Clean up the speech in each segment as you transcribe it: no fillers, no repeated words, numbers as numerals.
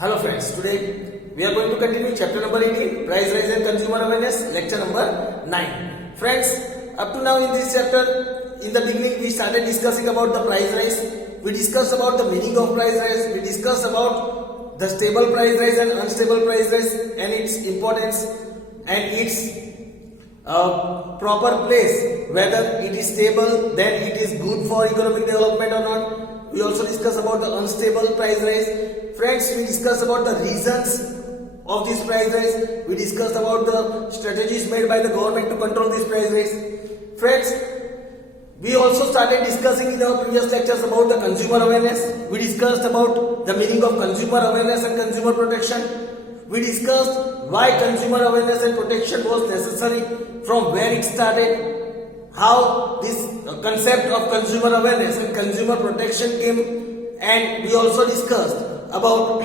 Hello friends, today we are going to continue chapter number 18, Price Rise and Consumer Awareness, lecture number 9. Friends, up to now in this chapter, in the beginning we started discussing about the price rise, we discussed about the meaning of price rise, we discussed about the stable price rise and unstable price rise and its importance and its proper place, whether it is stable then it is good for economic development or not. We also discussed about the unstable price rise. Friends, we discussed about the reasons of this price rise. We discussed about the strategies made by the government to control this price rise. Friends, we also started discussing in our previous lectures about the consumer awareness. We discussed about the meaning of consumer awareness and consumer protection. We discussed why consumer awareness and protection was necessary, from where it started, how this concept of consumer awareness and consumer protection came, and we also discussed about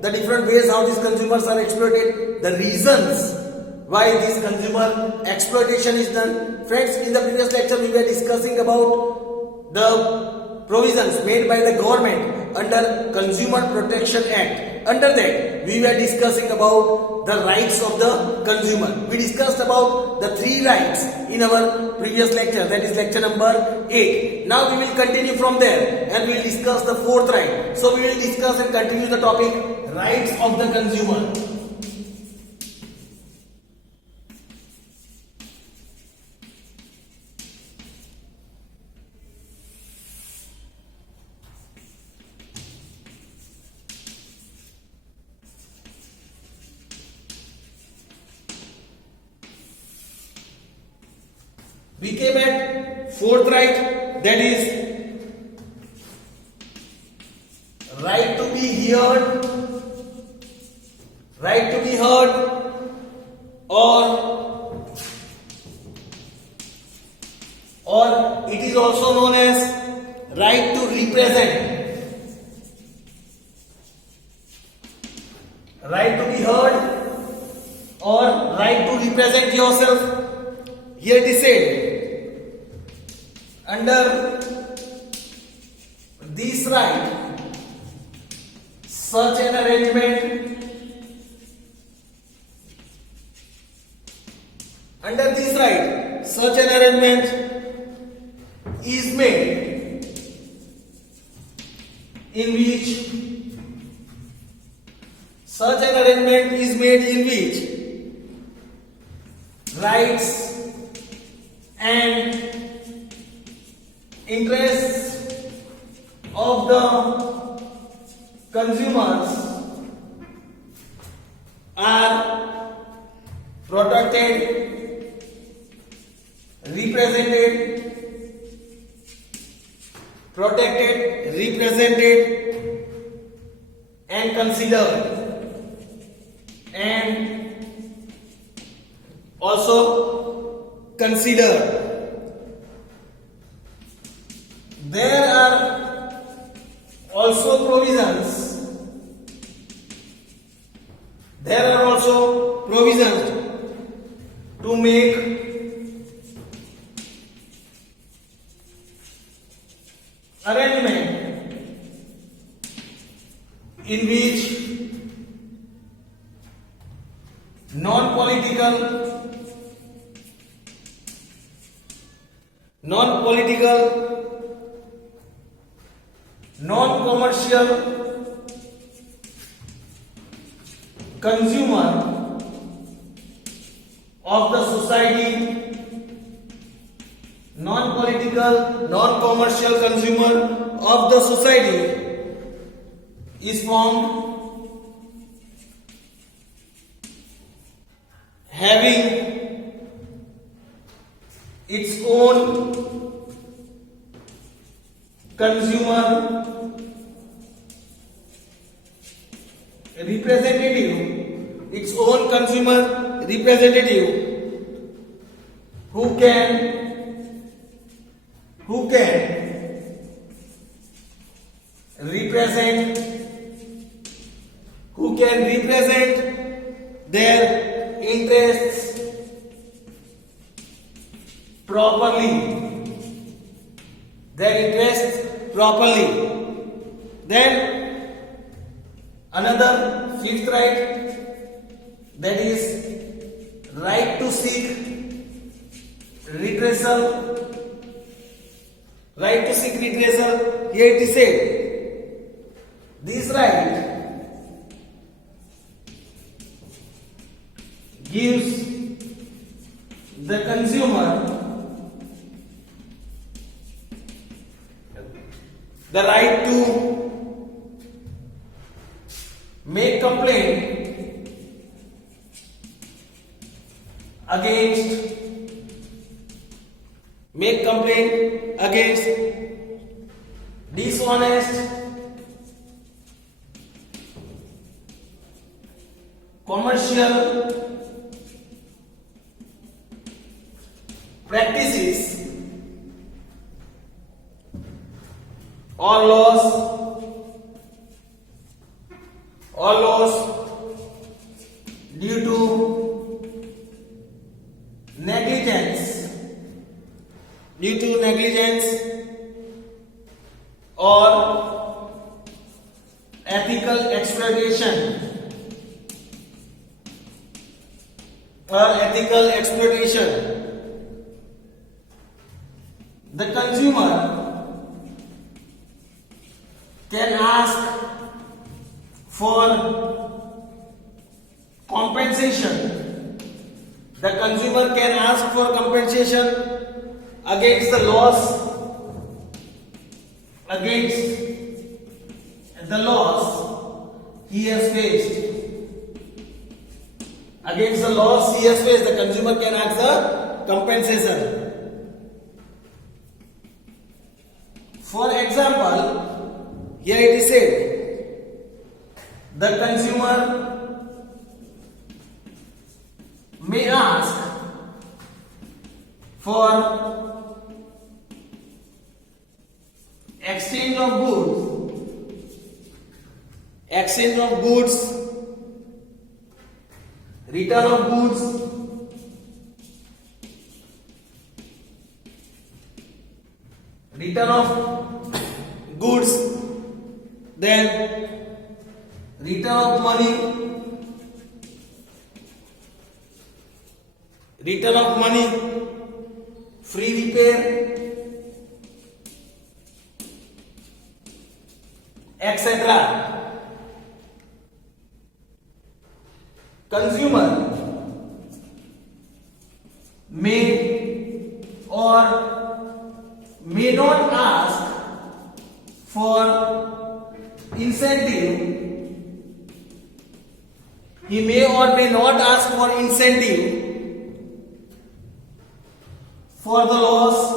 the different ways how these consumers are exploited, the reasons why this consumer exploitation is done. Friends, in the previous lecture we were discussing about the provisions made by the government under Consumer Protection Act. Under that, we were discussing about the rights of the consumer. We discussed about the 3 rights in our previous lecture, that is lecture number 8. Now we will continue from there and we will discuss the 4th right. So we will discuss and continue the topic rights of the consumer. We came at 4th right, that is right to be heard, or it is also known as right to represent. Right to be heard or right to represent yourself. Here it is said, under this right, such an arrangement, is made in which rights and interests of the consumers are protected, represented, and considered, and also considered. There are also provisions to make arrangement in which non-political non-commercial consumer of the society, non-political, non-commercial consumer of the society is formed, having its own consumer representative, who can represent their interests properly. Then Another fifth right, that is right to seek redressal. Right to seek redressal. Here it is said, this right gives the consumer the right to make complaint against dishonest, commercial practices or laws due to negligence or ethical exploitation the consumer can ask for compensation. The consumer can ask for compensation against the loss he has faced. Against the loss he has faced, the consumer can ask the compensation. For example, here it is said, the consumer may ask for exchange of goods, return of goods, then return of money, free repair, etc. Consumer may or may not ask for incentive. He may or may not ask for incentive for the loss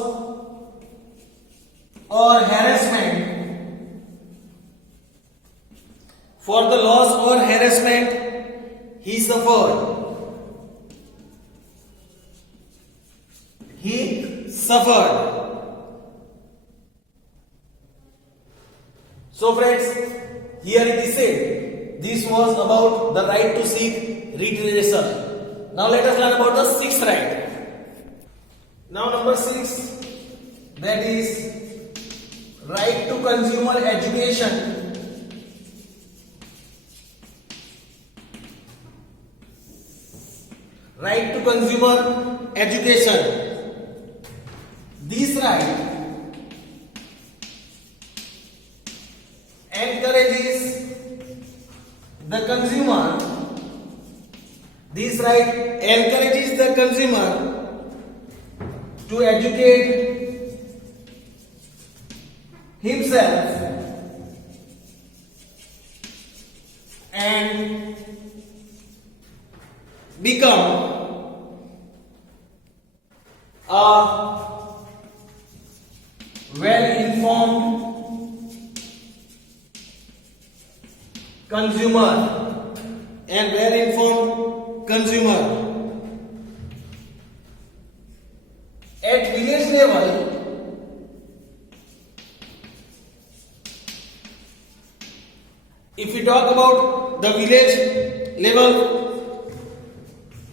or harassment he suffered. So friends, here it is said, this was about the right to seek redressal. Now let us learn about the sixth right. Now number 6, that is right to consumer education. Right to consumer education. This right encourages the consumer. This right encourages the consumer to educate himself and become a well-informed consumer. At village level, if we talk about the village level,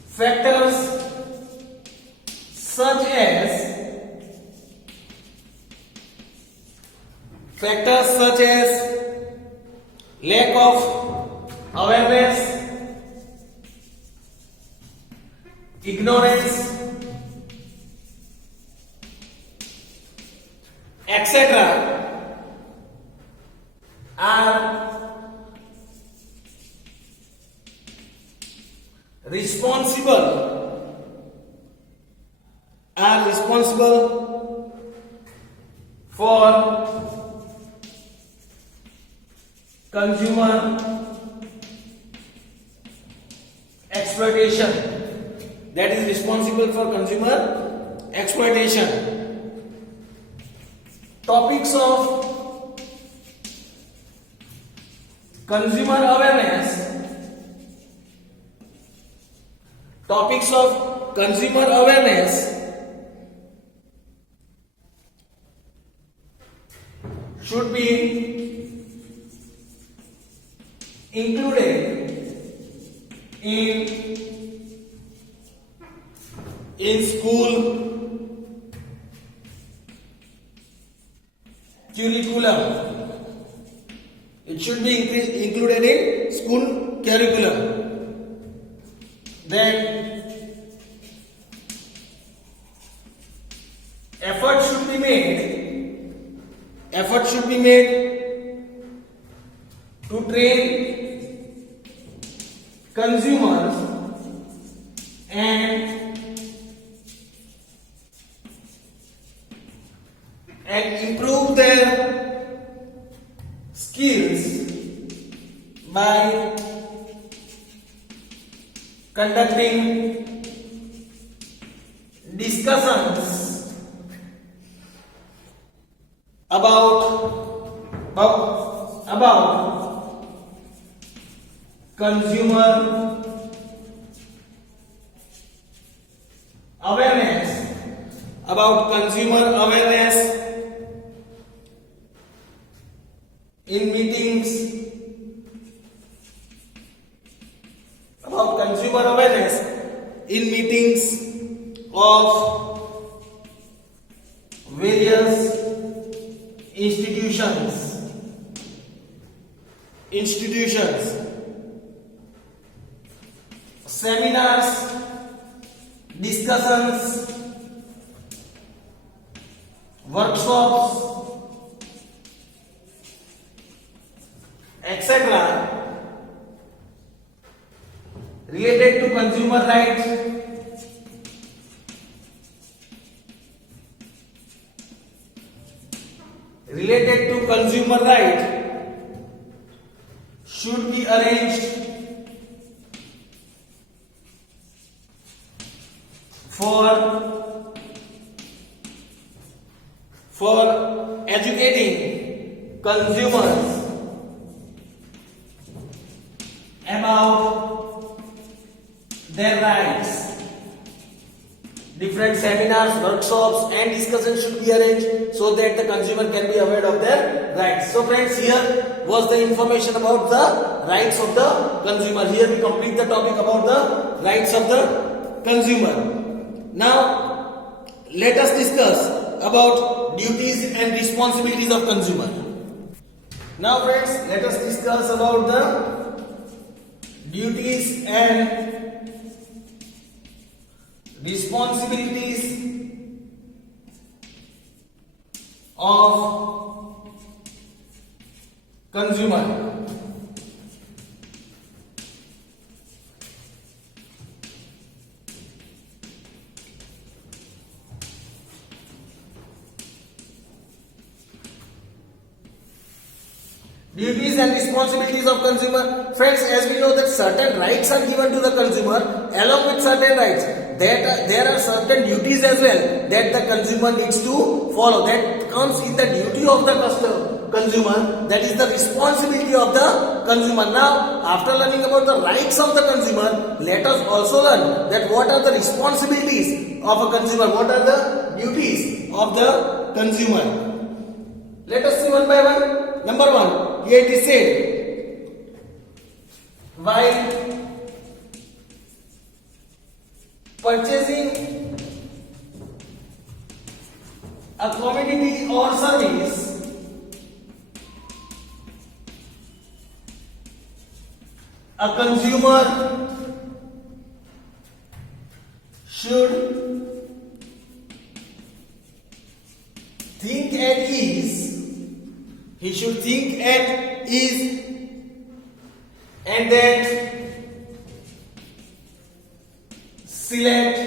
factors such as lack of awareness, ignorance, etc. are responsible for consumer exploitation, that is responsible for consumer exploitation. Topics of consumer awareness. Topics of consumer awareness should be included in school curriculum. It should be included in school curriculum. Then effort should be made to train consumers and improve their skills by conducting discussions about consumer awareness in meetings, of various institutions, seminars, discussions, workshops, etc. related to consumer rights, should be arranged for educating consumers about their rights. Different seminars, workshops and discussions should be arranged so that the consumer can be aware of their rights. So friends, here was the information about the rights of the consumer. Here we complete the topic about the rights of the consumer. Now let us discuss about duties and responsibilities of consumer. Now friends, let us discuss about the duties and responsibilities of consumer. Duties and responsibilities of consumer. Friends, as we know that certain rights are given to the consumer along with certain rights. There are certain duties as well that the consumer needs to follow. That comes in the duty of the consumer. That is the responsibility of the consumer. Now, after learning about the rights of the consumer, let us also learn that what are the responsibilities of a consumer. What are the duties of the consumer. Let us see one by one. Number one, here it is said, while purchasing a commodity or service, a consumer should think at ease. He should think at ease and then select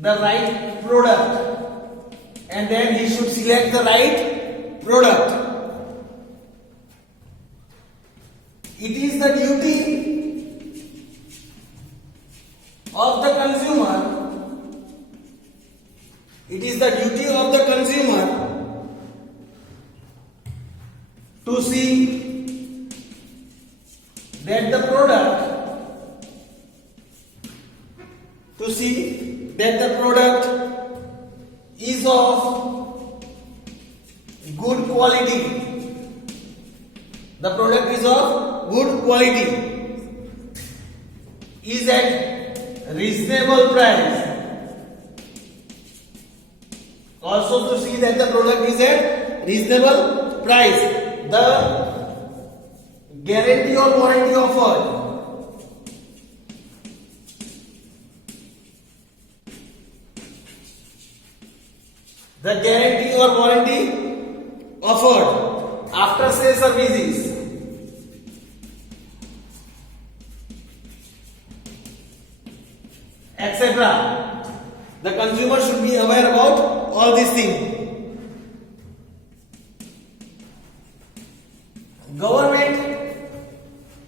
the right product, and then he should select the right product. It is the duty of the consumer, it is the duty of the consumer to see that the product is of good quality. The product is of good quality, is at reasonable price. Also to see that the product is at reasonable price. The guarantee or warranty offered. The guarantee or warranty offered after sales services. Etc. The consumer should be aware about all these things. Government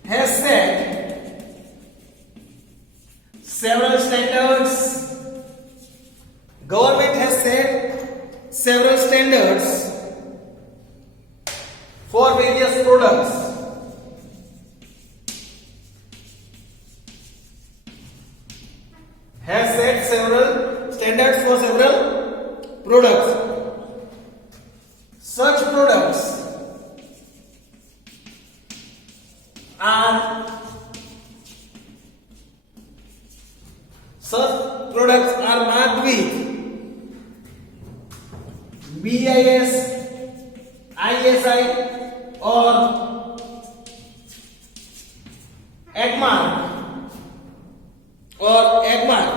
has set several standards. Government has set several standards for various products. Has set several standards for several products. Such products are marked with BIS, ISI or AGMARK or AGMARK.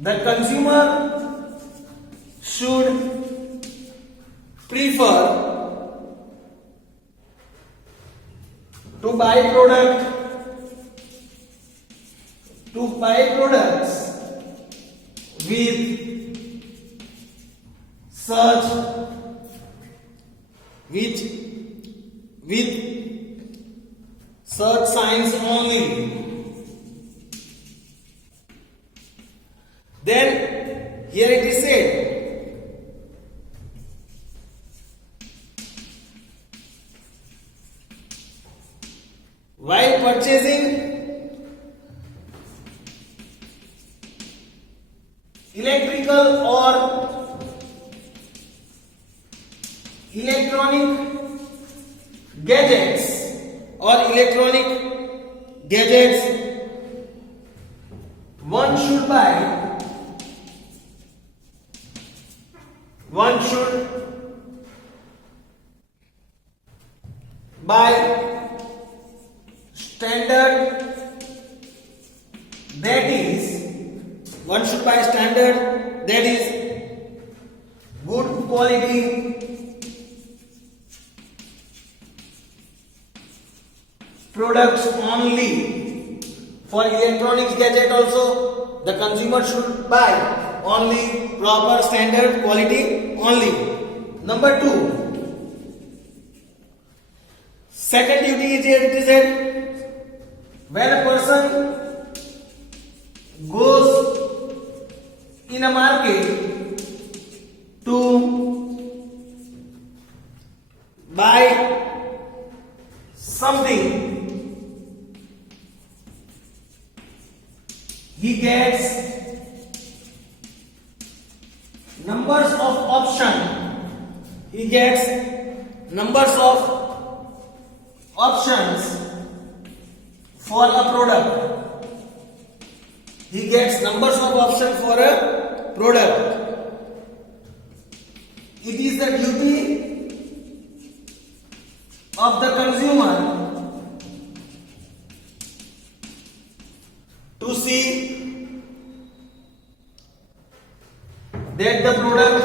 The consumer should prefer to buy products with such signs only. Then here it is said, while purchasing electrical or electronic gadgets one should buy standard, that is good quality products only. For electronics gadget also, the consumer should buy only proper standard quality only. Number 2, second duty is here, it is that when a person goes in a market to buy something, he gets numbers of options. He gets numbers of options for a product. He gets numbers of options for a product. it is the duty of the consumer to see that the product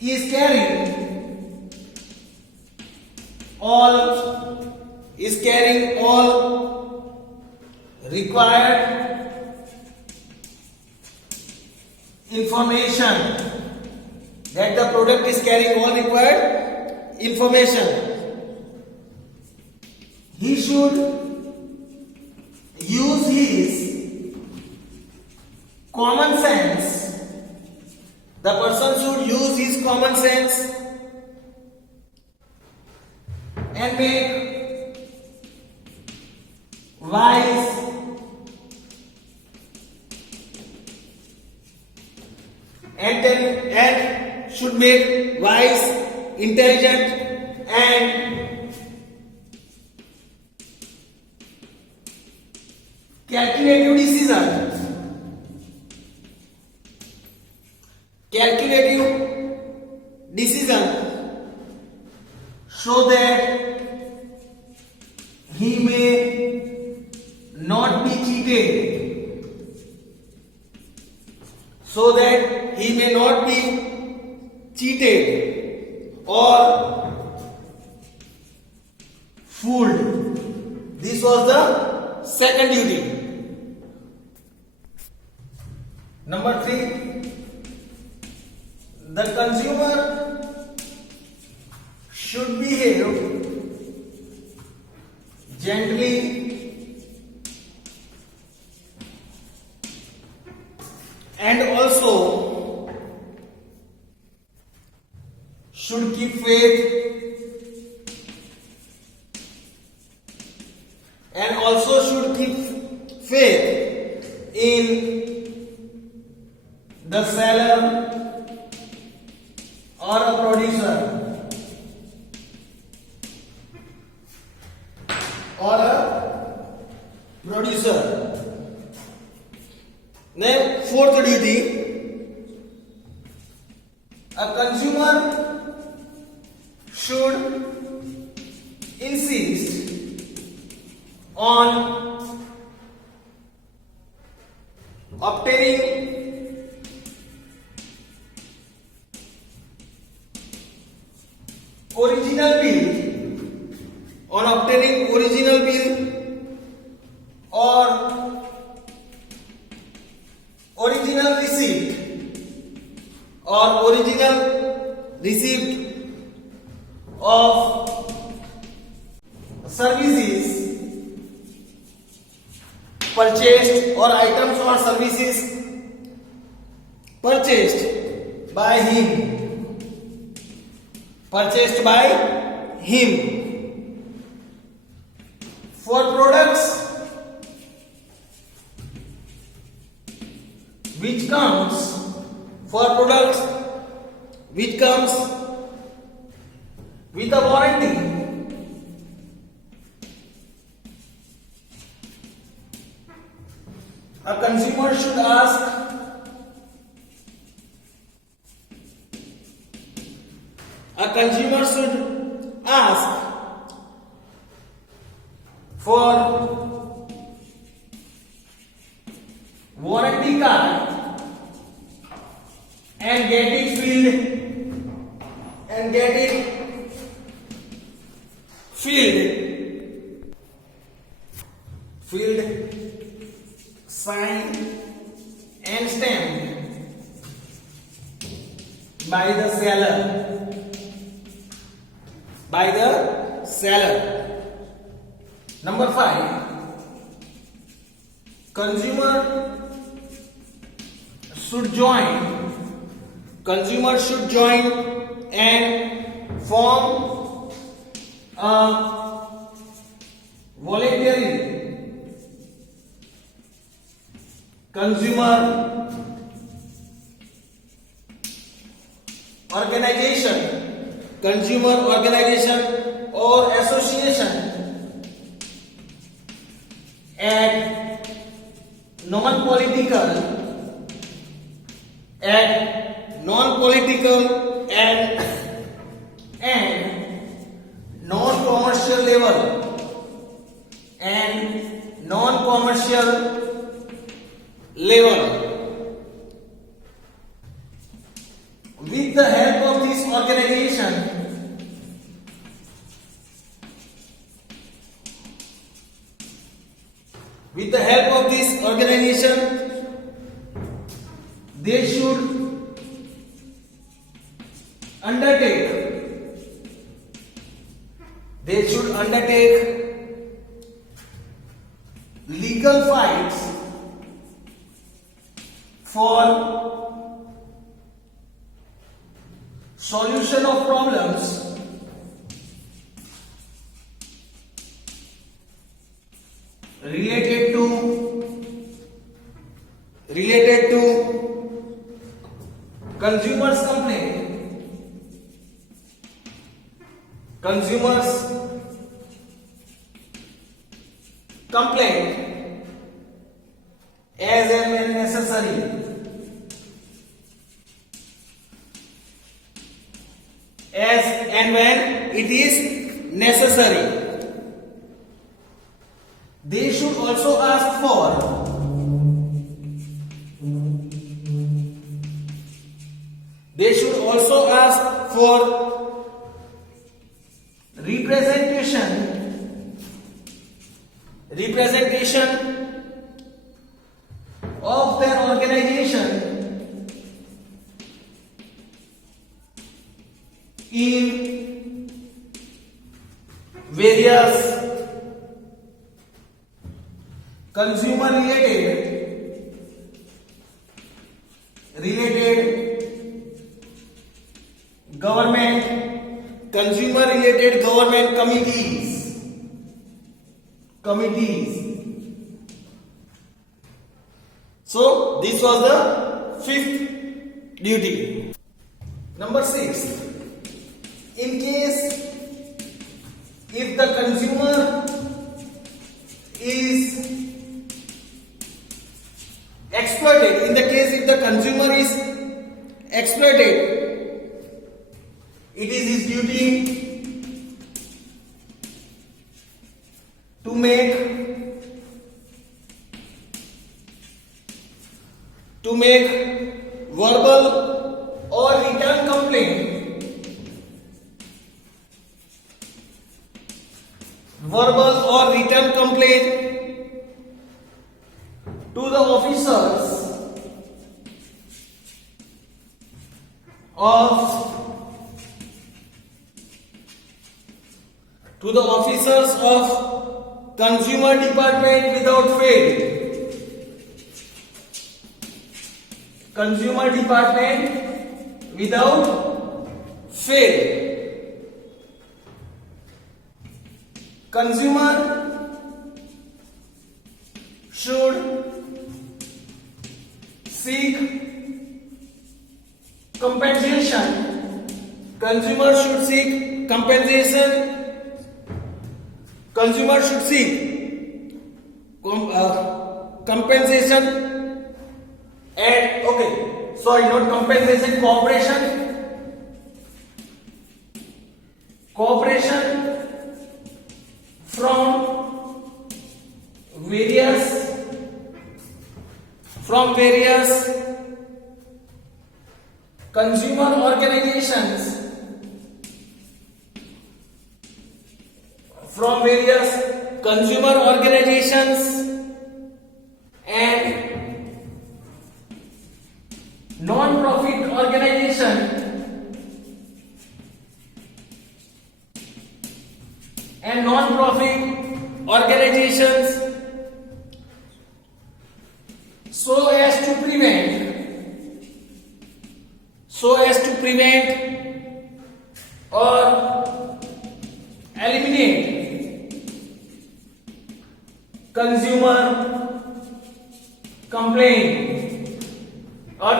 is carrying all required information, that the product is carrying all required information. He should use his common sense. The person should use his common sense and make wise and should make wise, intelligent and calculative decisions. So that he may not be cheated. Or fooled. This was the second duty. Number 3, the consumer should behave gently and also should keep faith in the seller or a producer. Then fourth duty, a consumer should insist on obtaining original bill or original receipt of services purchased or items or services purchased by him for products which comes with a warranty. A consumer should ask for warranty card and get it filled, signed and stamped by the seller. Number 5, consumer should join and form a voluntary consumer organization or association at non-political at non-political and non-commercial level with the help of this organization they should undertake legal fights for solution of problems related to consumers complaint as and when necessary. As and when it is necessary. They should also ask for representation of their organization in various consumer related government committees. So this was the fifth duty. Number 6, in case if the consumer is exploited, it is his duty to make verbal or written complaint to the officers of Consumer Department without fail. Consumer Department without fail. Consumer should seek compensation. Consumer should seek compensation and cooperation from various consumer organizations and non-profit organizations so as to prevent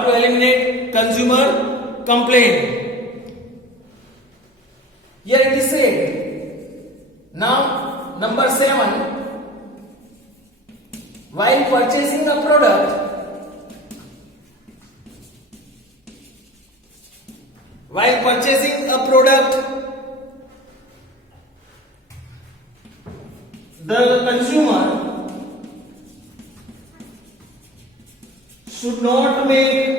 or eliminate consumer complaint. Here it is said. Now number 7, while purchasing a product While purchasing a product, the consumer should not make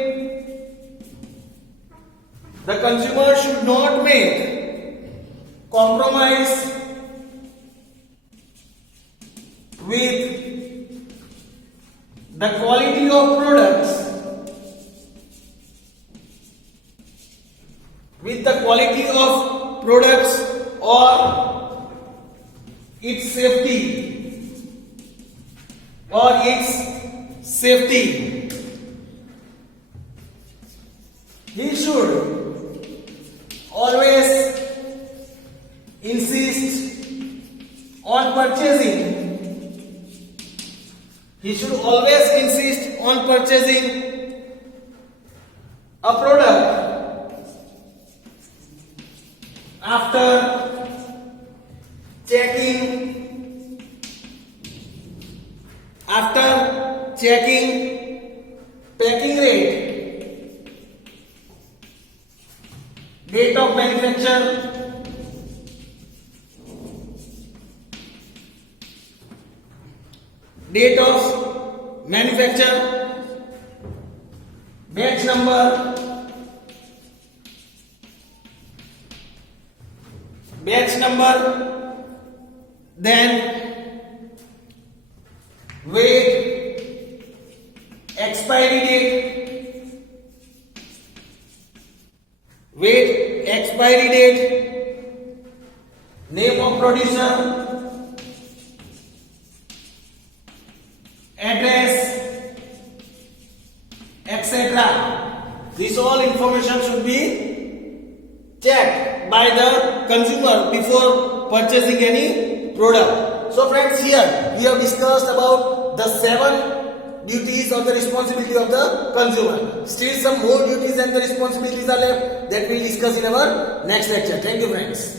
compromise with the quality of products, or its safety. He should always insist on purchasing a product after checking packing rate, date of manufacture, batch number, then weight, expiry date, name of producer, address, etc. This all information should be checked by the consumer before purchasing any product. So friends, here we have discussed about the 7 duties or the responsibility of the consumer. Still some more duties and the responsibilities are left that we will discuss in our next lecture. Thank you friends.